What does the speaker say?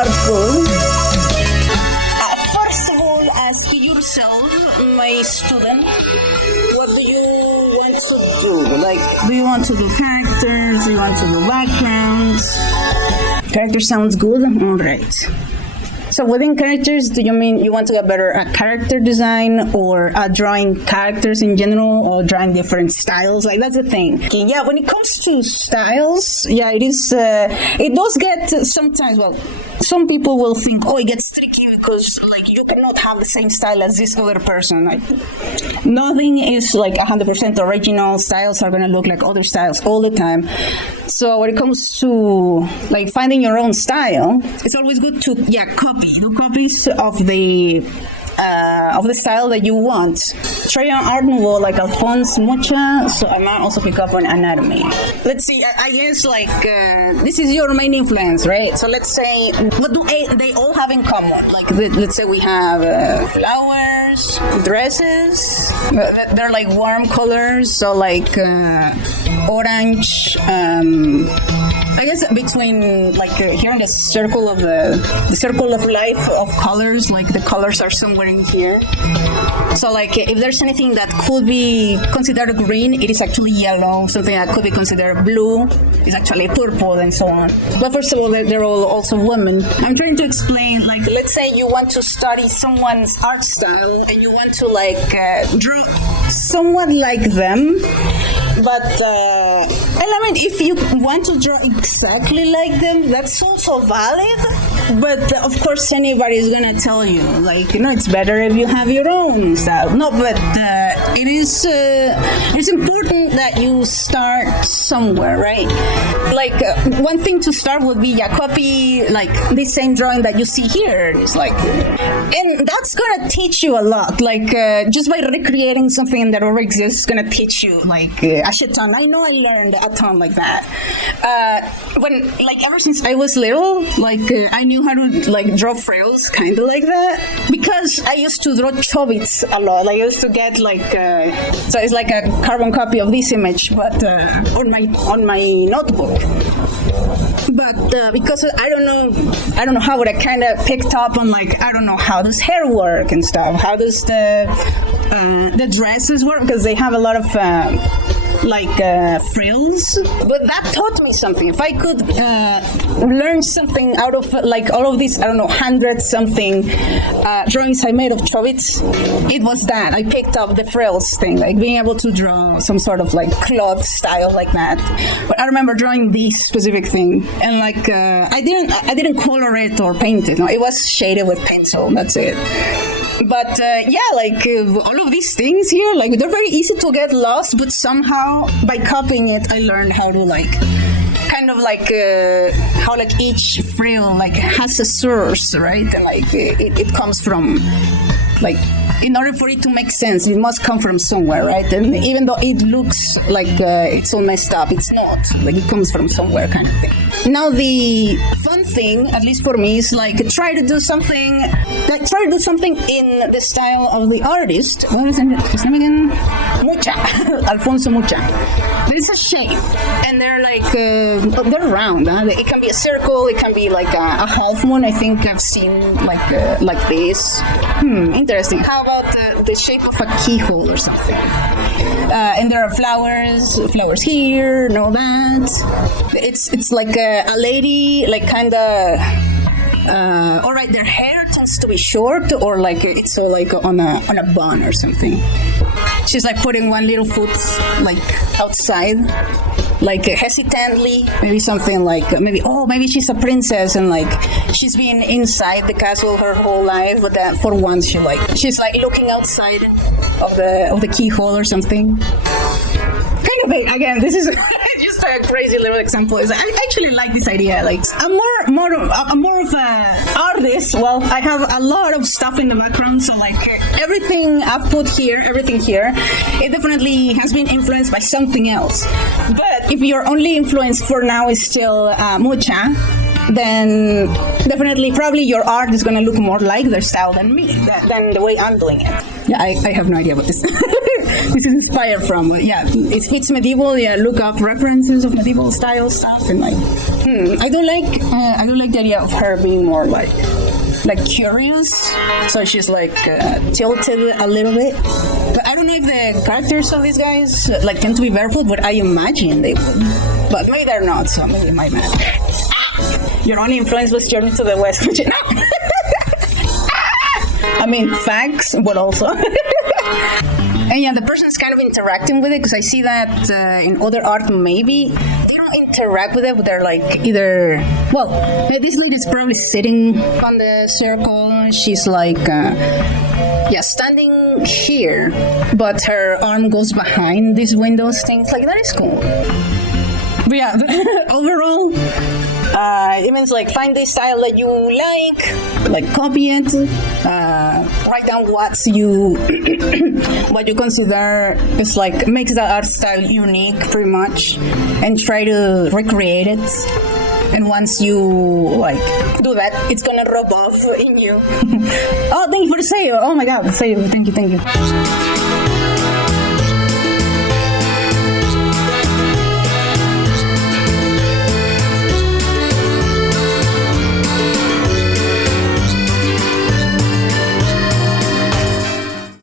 are cool. First of all, ask yourself, my student, what do you want to do? Like, do you want to do characters? Do you want to do backgrounds? Character sounds good? All right. So within characters, do you mean you want to get better at character design or at drawing characters in general or drawing different styles? Like, that's the thing. Yeah, when it comes to styles, yeah, it is, it does get sometimes, well, some people will think, oh, it gets tricky because like you cannot have the same style as this other person. Like, nothing is like 100% original. Styles are going to look like other styles all the time. So when it comes to like finding your own style, it's always good to copy copies of the style that you want. Try on Art Nouveau like Alphonse Mucha, so I might also pick up on anatomy. Let's see, I guess like this is your main influence, right? So let's say, what do they all have in common? Like let's say we have flowers, dresses, they're like warm colors, so like orange, I guess between like here in the circle of life of colors, like the colors are somewhere in here. So like if there's anything that could be considered green, it is actually yellow. Something that could be considered blue is actually purple, and so on. But first of all, they're all also women. I'm trying to explain, like, let's say you want to study someone's art style and you want to like draw somewhat like them. But, and I mean, if you want to draw exactly like them, that's also valid. But, of course, anybody is going to tell you, like, you know, it's better if you have your own style. No, but it's important that you start somewhere, right? Like, one thing to start would be, copy, like, the same drawing that you see here. It's like, and that's going to teach you a lot. Like, just by recreating something that already exists, is going to teach you, like, a shit ton. I know I learned a ton like that. When, like, ever since I was little, like, I knew how to, like, draw frails, kind of like that. Because I used to draw chobits a lot. Like, I used to get, like, so it's like a carbon copy of this image, but on my notebook. But because I don't know how, but I kind of picked up on, like, I don't know, how does hair work and stuff? How does the dresses work? Because they have a lot of frills. But that taught me something. If I could learn something out of like all of these, I don't know, 100-something drawings I made of chobits, it was that. I picked up the frills thing, like being able to draw some sort of like cloth style like that. But I remember drawing this specific thing, and like I didn't color it or paint it. No, it was shaded with pencil. That's it. But like all of these things here, like they're very easy to get lost, but somehow by copying it, I learned how to like kind of like how like each frill like has a source, right? And like it comes from like, in order for it to make sense, it must come from somewhere, right? And even though it looks like it's all messed up, it's not. Like, it comes from somewhere, kind of thing. Now, the fun thing, at least for me, is like try to do something in the style of the artist. What is his name again? Mucha, Alphonse Mucha. There's a shape, and they're like they're round. Huh? It can be a circle. It can be like a half moon. I think I've seen like this. Interesting. How about the shape of a keyhole or something? And there are flowers here, and all that. It's like a lady, like kind of. All right, their hair tends to be short, or like it's so like on a bun or something. She's like putting one little foot like outside, like hesitantly, maybe something like maybe she's a princess and like she's been inside the castle her whole life, but then for once she's like looking outside of the keyhole or something. Kind of again, this is just a crazy little example. I actually like this idea. Like I'm more of a artist. Well, I have a lot of stuff in the background, so like everything I've put here, it definitely has been influenced by something else. But if your only influence for now is still Mucha, then definitely, probably your art is gonna look more like their style than me, than the way I'm doing it. Yeah, I have no idea what this this is inspired from. But yeah, it's medieval. Yeah, look up references of medieval style stuff, and like, I don't like the idea of her being more like curious. So she's like tilted a little bit. But I don't know if the characters of these guys like tend to be barefoot, but I imagine they would. But maybe they're not, so maybe it might matter. Your only influence was Journey to the West. I mean, facts, but also. And yeah, the person's kind of interacting with it, because I see that in other art, maybe they don't interact with it, but they're like either, well, this lady's probably sitting on the circle. She's like, standing here, but her arm goes behind these windows, things like that is cool. But yeah, overall, it means like find the style that you like copy it, write down what you consider is like makes the art style unique, pretty much, and try to recreate it. And once you like do that, it's gonna rub off in you. Oh, thank you for the sale! Oh my God, the sale! Thank you.